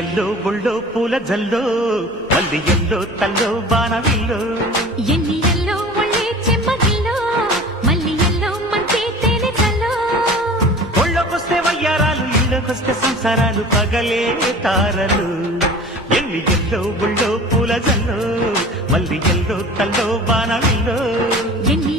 yellow బుళ్ళో పూల జల్లో మల్లి yellow తల్లో బాణవిల్లో ఎన్ని ఎల్లో ఒళ్ళే చెమ్మగిల్లో మల్లి ఎల్లో మంచి తేనె చల్లో ఒళ్ళొకొస్తే వయ్యారాలు ఇళ్ళకొస్తే సంసారాలు పగలే తారలు ఎన్ని ఎల్లో బుళ్ళో పూల జల్లో మల్లి ఎల్లో తల్లో బాణవిల్లో ఎన్ని